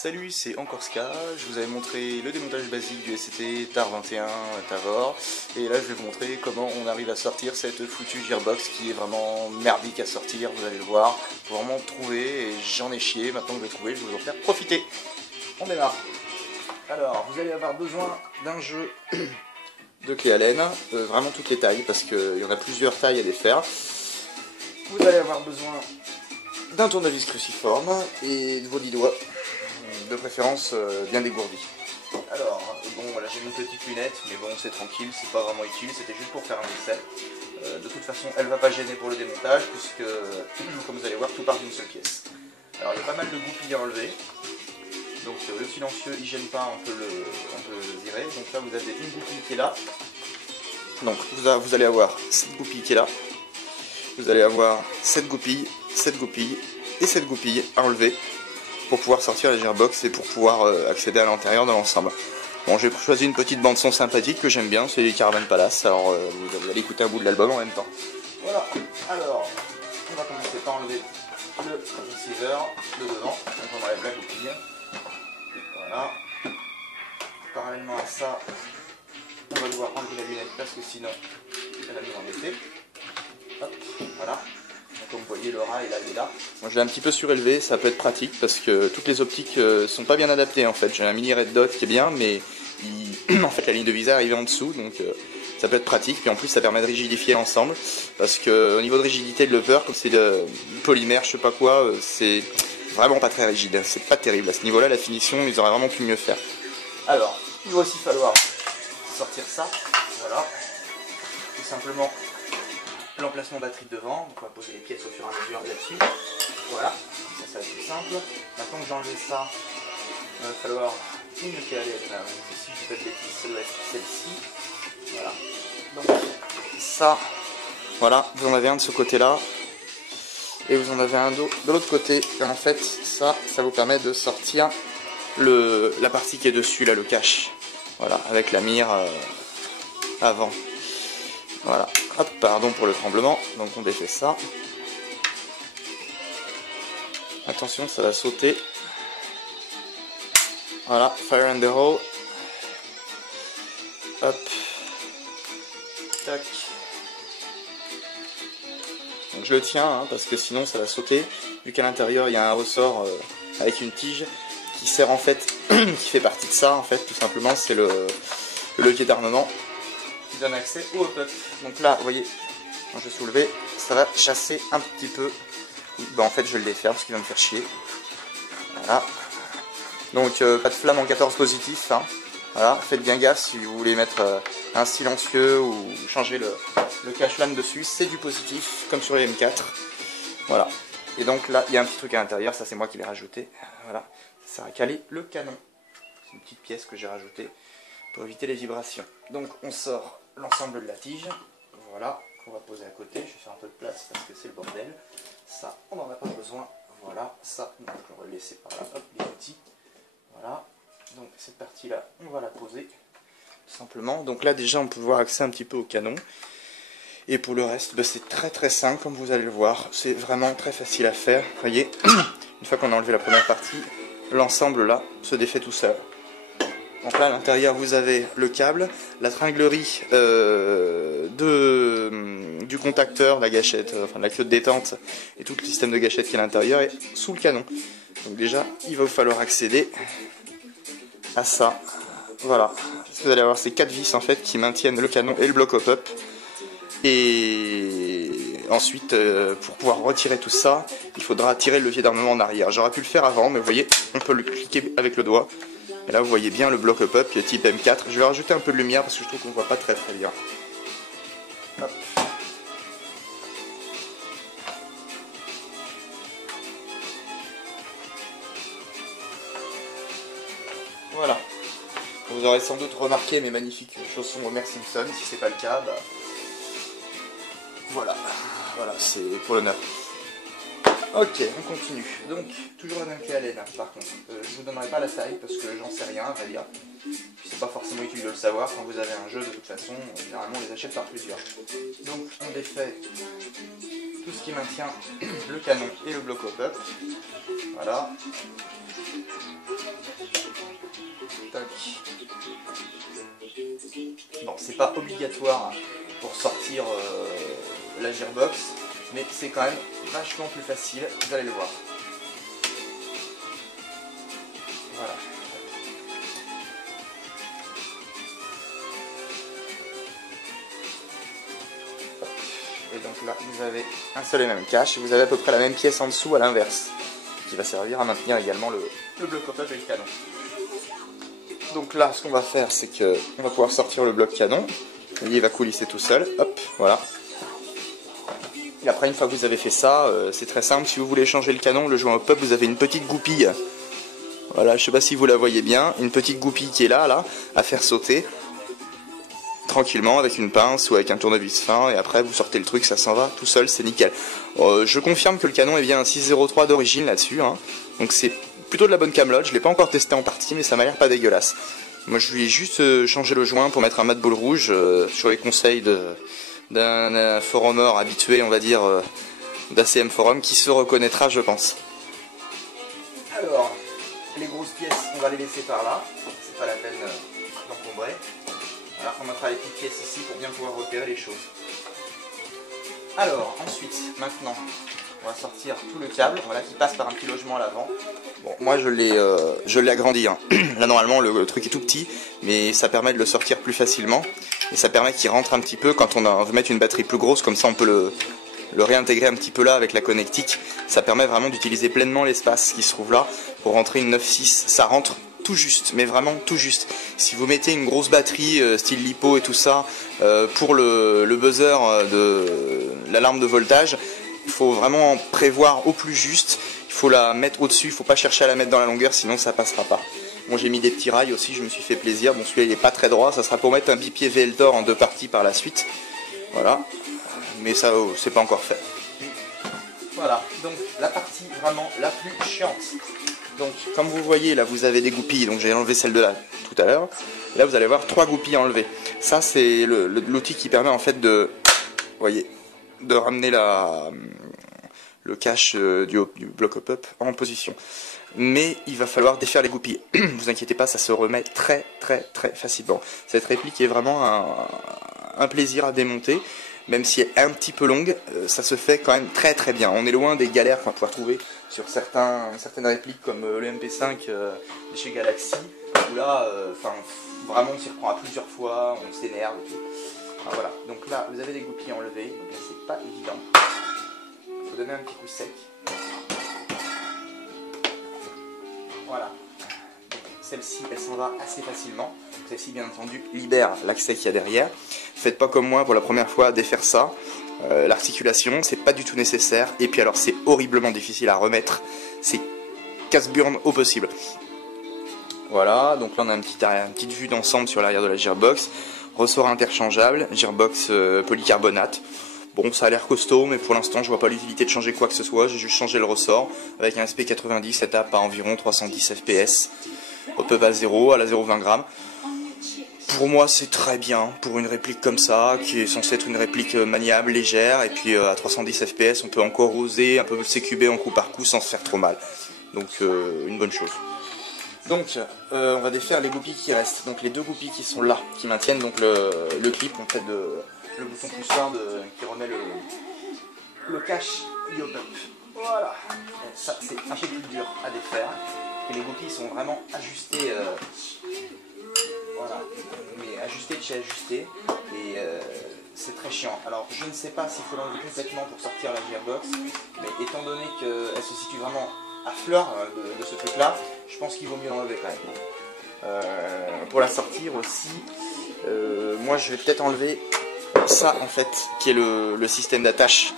Salut, c'est encore Ska. Je vous avais montré le démontage basique du SCT TAR 21 Tavor, et là je vais vous montrer comment on arrive à sortir cette foutue gearbox qui est vraiment merdique à sortir, vous allez le voir. Faut vraiment trouver, et j'en ai chié. Maintenant que je l'ai trouvé, je vais vous en faire profiter. On démarre. Alors, vous allez avoir besoin d'un jeu de clé Allen, vraiment toutes les tailles, parce qu'il y en a plusieurs tailles à défaire. Vous allez avoir besoin d'un tournevis cruciforme et de vos 10 doigts, de préférence bien dégourdis. Alors, bon voilà, j'ai mis une petite lunette, mais bon c'est tranquille, c'est pas vraiment utile, c'était juste pour faire un essai. De toute façon, elle va pas gêner pour le démontage, puisque, comme vous allez voir, tout part d'une seule pièce. Alors il y a pas mal de goupilles à enlever, donc le silencieux il gêne pas, on peut le virer. Donc là vous avez une goupille qui est là, donc vous allez avoir cette goupille qui est là, vous allez avoir cette goupille et cette goupille à enlever pour pouvoir sortir la gearbox et pour pouvoir accéder à l'intérieur de l'ensemble. Bon, j'ai choisi une petite bande son sympathique que j'aime bien, c'est Caravan Palace, alors vous allez écouter un bout de l'album en même temps. Voilà, alors on va commencer par enlever le receiver de devant, donc on enlève la goupille. Voilà. Parallèlement à ça, on va devoir enlever la lunette parce que sinon elle va nous embêter. Hop, voilà. Donc comme vous voyez, le rat il est là. Moi je l'ai un petit peu surélevé, ça peut être pratique parce que toutes les optiques sont pas bien adaptées en fait. J'ai un mini red dot qui est bien, mais en fait la ligne de visée arrive en dessous, donc ça peut être pratique. Puis en plus ça permet de rigidifier l'ensemble, parce que au niveau de rigidité de l'upper, comme c'est de polymère, je sais pas quoi, c'est vraiment pas très rigide. C'est pas terrible à ce niveau-là. La finition, ils auraient vraiment pu mieux faire. Alors, il va aussi falloir sortir ça. Voilà, tout simplement. L'emplacement batterie de devant, donc on va poser les pièces au fur et à mesure là-dessus. Voilà, ça va être plus simple. Maintenant que j'ai enlevé ça, il va falloir une clé Allen. Si je dis pas de bêtises, ça doit être celle-ci. Voilà. Donc ça, voilà, vous en avez un de ce côté-là. Et vous en avez un de l'autre côté. Et en fait, ça vous permet de sortir la partie qui est dessus, là, le cache. Voilà, avec la mire avant. Voilà, hop, pardon pour le tremblement, donc on défait ça. Attention, ça va sauter. Voilà, fire and the hole. Hop. Tac. Donc je le tiens, hein, parce que sinon ça va sauter. Vu qu'à l'intérieur il y a un ressort avec une tige qui sert en fait, qui fait partie de ça en fait, tout simplement, c'est le levier d'armement. Donne accès au hop-up. Donc là, vous voyez, quand je vais soulever, ça va chasser un petit peu. Bah en fait, je vais le défaire parce qu'il va me faire chier. Voilà. Donc, pas de flamme en 14 positif. Hein. Voilà, faites bien gaffe si vous voulez mettre un silencieux ou changer le cache-flamme dessus. C'est du positif, comme sur les M4. Voilà. Et donc là, il y a un petit truc à l'intérieur. Ça, c'est moi qui l'ai rajouté. Voilà. Ça sert à caler le canon. C'est une petite pièce que j'ai rajoutée pour éviter les vibrations. Donc, on sort l'ensemble de la tige, voilà, qu'on va poser à côté. Je vais faire un peu de place parce que c'est le bordel. Ça, on n'en a pas besoin. Voilà, ça, donc on va le laisser par là. Hop, les outils. Voilà, donc cette partie-là, on va la poser tout simplement. Donc là, déjà, on peut voir accès un petit peu au canon. Et pour le reste, bah, c'est très très simple, comme vous allez le voir. C'est vraiment très facile à faire. Vous voyez, une fois qu'on a enlevé la première partie, l'ensemble là se défait tout seul. Donc là à l'intérieur vous avez le câble, la tringlerie du contacteur, la gâchette, enfin la queue de détente et tout le système de gâchette qui est à l'intérieur est sous le canon. Donc déjà il va vous falloir accéder à ça. Voilà, vous allez avoir ces 4 vis en fait qui maintiennent le canon et le bloc hop-up. Et ensuite pour pouvoir retirer tout ça, il faudra tirer le levier d'armement en arrière. J'aurais pu le faire avant, mais vous voyez, on peut le cliquer avec le doigt. Et là vous voyez bien le bloc up qui est type M4. Je vais rajouter un peu de lumière parce que je trouve qu'on ne voit pas très très bien. Hop. Voilà. Vous aurez sans doute remarqué mes magnifiques chaussons Homer Simpson. Si c'est pas le cas, bah... voilà. Voilà, c'est pour l'honneur. Ok, on continue. Donc, toujours la même clé Allen, par contre. Je vous donnerai pas la taille parce que j'en sais rien, à vrai dire. C'est pas forcément utile de le savoir. Quand vous avez un jeu, de toute façon, généralement on les achète par plusieurs. Donc, on défait tout ce qui maintient le canon et le bloc hop-up. Voilà. Tac. Bon, c'est pas obligatoire pour sortir la gearbox, mais c'est quand même vachement plus facile, vous allez le voir. Voilà. Et donc là, vous avez un seul et même cache, et vous avez à peu près la même pièce en dessous à l'inverse, qui va servir à maintenir également le bloc pop-up et le canon. Donc là, ce qu'on va faire, c'est que on va pouvoir sortir le bloc canon. Il va coulisser tout seul, hop, voilà. Et après, une fois que vous avez fait ça, c'est très simple. Si vous voulez changer le canon, le joint pop, vous avez une petite goupille. Voilà, je sais pas si vous la voyez bien, une petite goupille qui est là, à faire sauter tranquillement avec une pince ou avec un tournevis fin, et après vous sortez le truc, ça s'en va tout seul, c'est nickel. Je confirme que le canon est bien un 603 d'origine là-dessus, hein. Donc c'est plutôt de la bonne camelote, je l'ai pas encore testé en partie, mais ça m'a l'air pas dégueulasse. Moi je lui ai juste changé le joint pour mettre un mat de boule rouge sur les conseils d'un forumeur habitué, on va dire, d'ACM Forum, qui se reconnaîtra, je pense. Alors, les grosses pièces, on va les laisser par là, c'est pas la peine d'encombrer. Alors on mettra les petites pièces ici pour bien pouvoir repérer les choses. Alors, ensuite, maintenant, on va sortir tout le câble, voilà, qui passe par un petit logement à l'avant. Bon, moi je l'ai agrandi, hein. Là normalement le truc est tout petit, mais ça permet de le sortir plus facilement. Et ça permet qu'il rentre un petit peu quand on veut mettre une batterie plus grosse, comme ça on peut le réintégrer un petit peu là avec la connectique. Ça permet vraiment d'utiliser pleinement l'espace qui se trouve là pour rentrer une 9.6. Ça rentre tout juste, mais vraiment tout juste. Si vous mettez une grosse batterie style lipo et tout ça pour le buzzer de l'alarme de voltage, il faut vraiment prévoir au plus juste. Il faut la mettre au-dessus, il ne faut pas chercher à la mettre dans la longueur, sinon ça passera pas. Bon, j'ai mis des petits rails aussi, je me suis fait plaisir. Bon, celui-là il n'est pas très droit, ça sera pour mettre un bipied Veltor en 2 parties par la suite. Voilà, mais ça c'est pas encore fait. Voilà, donc la partie vraiment la plus chiante. Donc comme vous voyez là, vous avez des goupilles, donc j'ai enlevé celle de là tout à l'heure. Et là vous allez voir 3 goupilles enlevées. Ça c'est l'outil qui permet en fait de, vous voyez, de ramener le cache du bloc pop-up en position. Mais il va falloir défaire les goupilles. Vous inquiétez pas, ça se remet très facilement. Cette réplique est vraiment un plaisir à démonter. Même si elle est un petit peu longue, ça se fait quand même très bien. On est loin des galères qu'on va pouvoir trouver sur certaines répliques comme le MP5 de chez Galaxy, où là, vraiment on s'y reprend à plusieurs fois, on s'énerve et tout. Alors, voilà, donc là vous avez des goupilles enlevées, donc là c'est pas évident. Il faut donner un petit coup sec. Voilà. Celle-ci, elle s'en va assez facilement. Celle-ci, bien entendu, libère l'accès qu'il y a derrière. Faites pas comme moi pour la première fois à défaire ça. L'articulation, c'est pas du tout nécessaire. Et puis alors, c'est horriblement difficile à remettre. C'est casse-burne au possible. Voilà, donc là on a une petite vue d'ensemble sur l'arrière de la gearbox. Ressort interchangeable, gearbox polycarbonate. Bon, ça a l'air costaud, mais pour l'instant, je vois pas l'utilité de changer quoi que ce soit. J'ai juste changé le ressort avec un SP90 setup à environ 310 fps. Pop-up à 0, à la 0,20 grammes. Pour moi, c'est très bien pour une réplique comme ça, qui est censée être une réplique maniable, légère. Et puis à 310 fps, on peut encore oser un peu le CQB en coup par coup sans se faire trop mal. Donc, une bonne chose. Donc, on va défaire les goupilles qui restent. Donc, les 2 goupilles qui sont là, qui maintiennent donc le clip en fait le bouton poussoir qui remet le cache Yopop. Voilà. Et ça, c'est un peu plus dur à défaire. Et les goupilles sont vraiment ajustées. Voilà. Mais ajustées de chez ajustées. Et c'est très chiant. Alors, je ne sais pas s'il faut l'enlever complètement pour sortir la gearbox. Mais étant donné qu'elle se situe vraiment à fleur de ce truc-là, je pense qu'il vaut mieux l'enlever quand même. Pour la sortir aussi, moi je vais peut-être enlever ça en fait, qui est le système d'attache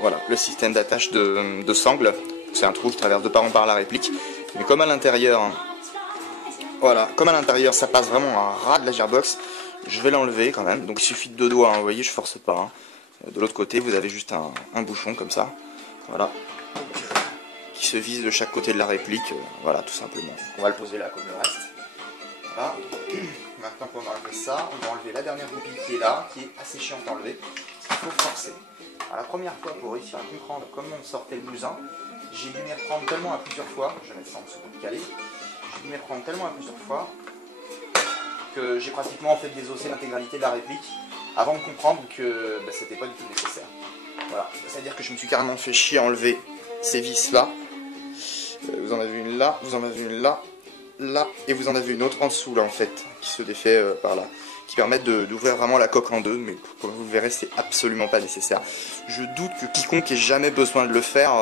voilà, le système d'attache de sangle. C'est un trou qui traverse de part en part la réplique. Mais comme à l'intérieur, voilà, comme à l'intérieur ça passe vraiment à ras de la gearbox, je vais l'enlever quand même. Donc il suffit de 2 doigts, hein, vous voyez, je force pas. Hein. De l'autre côté, vous avez juste un bouchon comme ça, voilà, qui se vise de chaque côté de la réplique, voilà, tout simplement. On va le poser là comme le reste. Voilà. Maintenant qu'on a enlevé ça, on va enlever la dernière goupille qui est là, qui est assez chiante à enlever, parce qu'il faut forcer. Alors, la première fois, pour réussir à comprendre comment on sortait le bousin, j'ai dû m'y reprendre tellement à plusieurs fois, je vais mettre ça en dessous pour caler, j'ai m'y reprendre tellement à plusieurs fois que j'ai pratiquement en fait désossé l'intégralité de la réplique avant de comprendre que bah, c'était pas du tout nécessaire. Voilà, c'est-à-dire que je me suis carrément fait chier à enlever ces vis là. Vous en avez une là, vous en avez une là, là, et vous en avez une autre en dessous là en fait, qui se défait par là, qui permettent d'ouvrir vraiment la coque en deux, mais comme vous le verrez c'est absolument pas nécessaire. Je doute que quiconque ait jamais besoin de le faire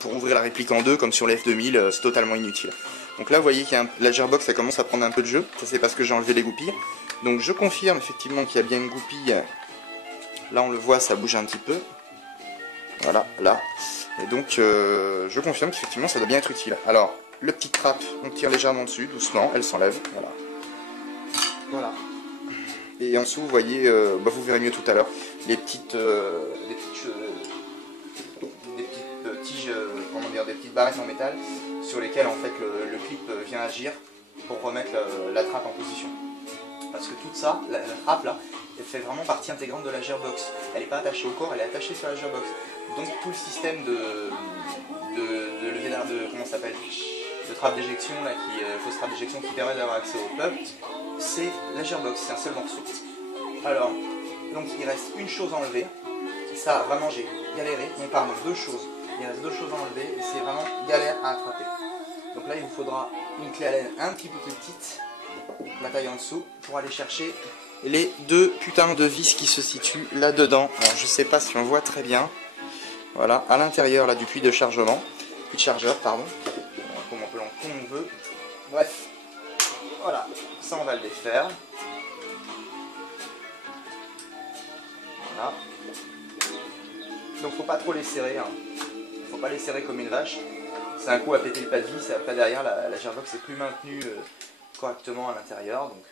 pour ouvrir la réplique en deux comme sur les F2000, c'est totalement inutile. Donc là vous voyez qu'il y a la gearbox, ça commence à prendre un peu de jeu, ça c'est parce que j'ai enlevé les goupilles. Donc je confirme effectivement qu'il y a bien une goupille, là on le voit, ça bouge un petit peu. Voilà, là. Et donc je confirme qu'effectivement ça doit bien être utile. Alors, le petit trappe, on tire légèrement dessus, doucement, elle s'enlève. Voilà. Voilà. Et en dessous, vous voyez, bah, vous verrez mieux tout à l'heure, les petites tiges, comment dire, des petites barrettes en métal sur lesquelles en fait le clip vient agir pour remettre la trappe en position. Parce que toute ça, la trappe là, elle fait vraiment partie intégrante de la gearbox. Elle n'est pas attachée au corps, elle est attachée sur la gearbox. Donc tout le système de levée de comment ça s'appelle, de trappe d'éjection là, fausse trappe d'éjection qui permet d'avoir accès au pub, c'est la gearbox, c'est un seul morceau. Alors, donc il reste une chose à enlever. Ça vraiment j'ai galéré. Donc pardon, deux choses. Il reste deux choses à enlever et c'est vraiment galère à attraper. Donc là il vous faudra une clé Allen un petit peu plus petite, la taille en dessous, pour aller chercher les deux putains de vis qui se situent là-dedans. Alors je sais pas si on voit très bien. Voilà, à l'intérieur là du puits de chargement, puits de chargeur, pardon, comme on veut. Bref, voilà, ça on va le défaire. Voilà. Donc faut pas trop les serrer, hein. Faut pas les serrer comme une vache. C'est un coup à péter le pas de vis, et après derrière la gearbox est plus maintenue correctement à l'intérieur. Donc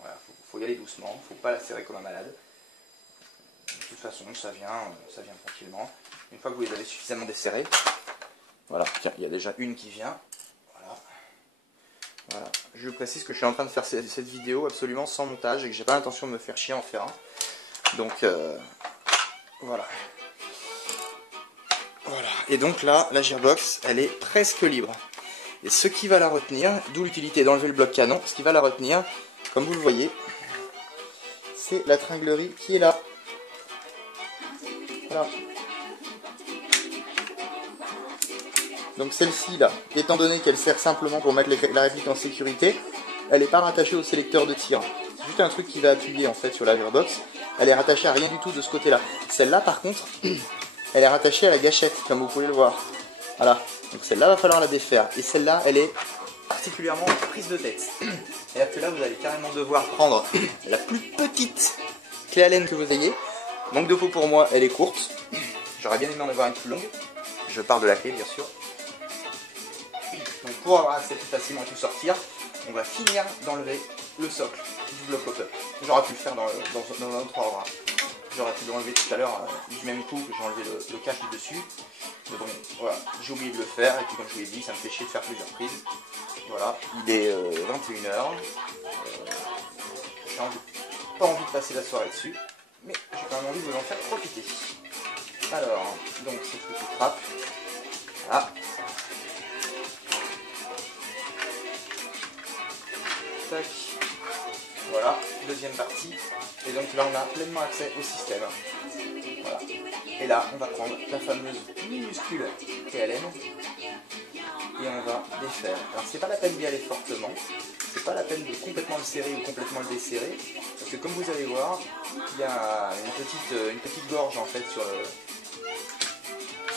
voilà, faut y aller doucement, faut pas la serrer comme un malade. De toute façon, ça vient tranquillement. Une fois que vous les avez suffisamment desserrés, voilà, tiens, il y a déjà une qui vient. Voilà. Voilà. Je précise que je suis en train de faire cette vidéo absolument sans montage et que j'ai pas l'intention de me faire chier en faire un. Donc voilà. Voilà. Et donc là, la gearbox, elle est presque libre. Et ce qui va la retenir, d'où l'utilité d'enlever le bloc canon, ce qui va la retenir, comme vous le voyez, c'est la tringlerie qui est là. Voilà. Donc celle-ci là, étant donné qu'elle sert simplement pour mettre la réplique en sécurité, elle n'est pas rattachée au sélecteur de tir. C'est juste un truc qui va appuyer en fait sur la gearbox. Elle est rattachée à rien du tout de ce côté-là. Celle-là par contre, elle est rattachée à la gâchette, comme vous pouvez le voir. Voilà. Donc celle-là va falloir la défaire. Et celle-là, elle est particulièrement prise de tête. C'est-à-dire que là, vous allez carrément devoir prendre la plus petite clé Allen que vous ayez. Manque de peau pour moi, elle est courte. J'aurais bien aimé en avoir une plus longue. Je pars de la clé, bien sûr. Donc pour avoir assez plus facilement tout sortir, on va finir d'enlever le socle du bloc hopper. J'aurais pu le faire dans un autre ordre. J'aurais pu l'enlever tout à l'heure du même coup que j'ai enlevé le cache du dessus. Mais bon, voilà, j'ai oublié de le faire et puis comme je vous l'ai dit, ça me fait chier de faire plusieurs prises. Voilà, il est 21 h. J'ai pas envie de passer la soirée dessus, mais j'ai quand même envie de vous en faire profiter. Alors, donc cette petite trappe, voilà. Tac. Voilà, deuxième partie. Et donc là on a pleinement accès au système. Voilà. Et là on va prendre la fameuse minuscule TLN et on va défaire. Alors c'est pas la peine d'y aller fortement, c'est pas la peine de complètement le serrer ou complètement le desserrer, parce que comme vous allez voir, il y a une petite gorge en fait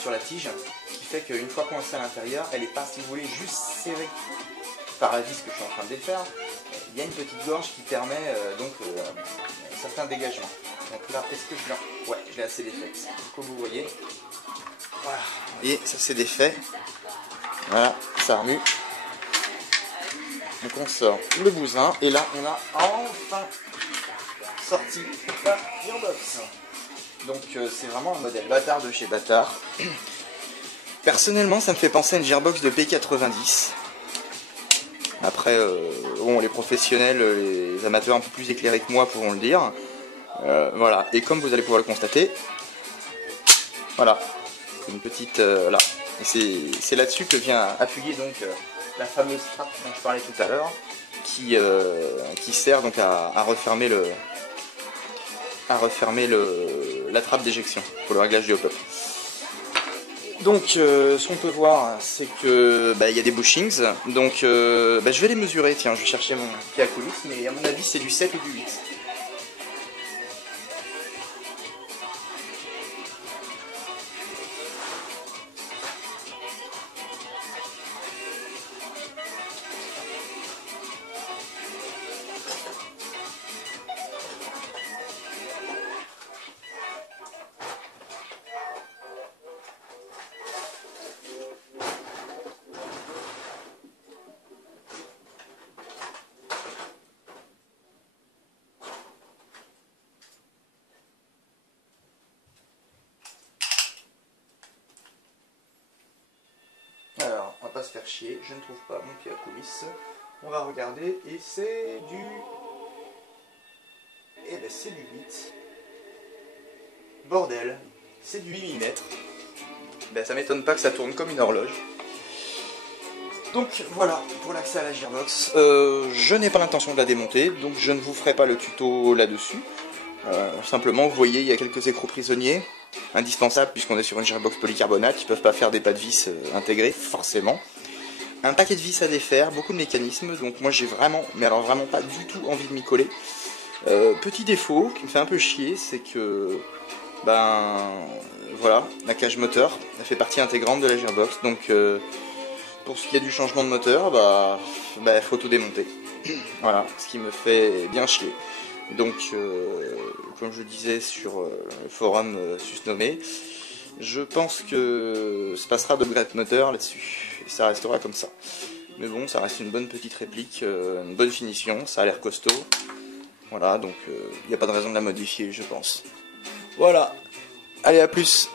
sur la tige, qui fait qu'une fois coincée à l'intérieur, elle n'est pas, si vous voulez, juste serrée par la vis que je suis en train de défaire. Il y a une petite gorge qui permet donc un certain dégagement. Donc là, est-ce que je l'ai... Ouais, je l'ai assez défait. Comme vous voyez, voilà. Et ça c'est défait. Voilà, ça remue. Donc on sort le bousin et là on a enfin sorti la gearbox. Donc c'est vraiment un modèle bâtard de chez Bâtard. Personnellement, ça me fait penser à une gearbox de P90. Après, bon, les professionnels, les amateurs un peu plus éclairés que moi pourront le dire. Voilà, et comme vous allez pouvoir le constater, voilà, une petite, là, Et c'est là-dessus que vient appuyer donc la fameuse trappe dont je parlais tout à l'heure, qui sert donc à refermer la trappe d'éjection pour le réglage du hop-up. Donc ce qu'on peut voir, c'est que il y a des bushings, donc je vais les mesurer. Tiens, je vais chercher mon pied à coulisses, mais à mon avis c'est du 7 ou du 8. Alors, on va pas se faire chier, je ne trouve pas mon pied à coulisse. On va regarder, et c'est du... Eh ben c'est du 8. Bordel, c'est du 8 mm. Ben ça m'étonne pas que ça tourne comme une horloge. Donc voilà, pour l'accès à la Gearbox. Je n'ai pas l'intention de la démonter, donc je ne vous ferai pas le tuto là-dessus. Simplement, vous voyez, il y a quelques écrous prisonniers, indispensables puisqu'on est sur une Gearbox polycarbonate, qui ne peuvent pas faire des pas de vis intégrés, forcément. Un paquet de vis à défaire, beaucoup de mécanismes, donc moi j'ai vraiment, mais alors vraiment pas du tout envie de m'y coller. Petit défaut qui me fait un peu chier, c'est que, voilà, la cage moteur, elle fait partie intégrante de la Gearbox, donc pour ce qui est du changement de moteur, faut tout démonter. Voilà, ce qui me fait bien chier. Donc, comme je le disais sur le forum susnommé, je pense que se passera d'upgrade moteur là-dessus, et ça restera comme ça. Mais bon, ça reste une bonne petite réplique, une bonne finition, ça a l'air costaud. Voilà, donc il n'y a pas de raison de la modifier, je pense. Voilà, allez, à plus!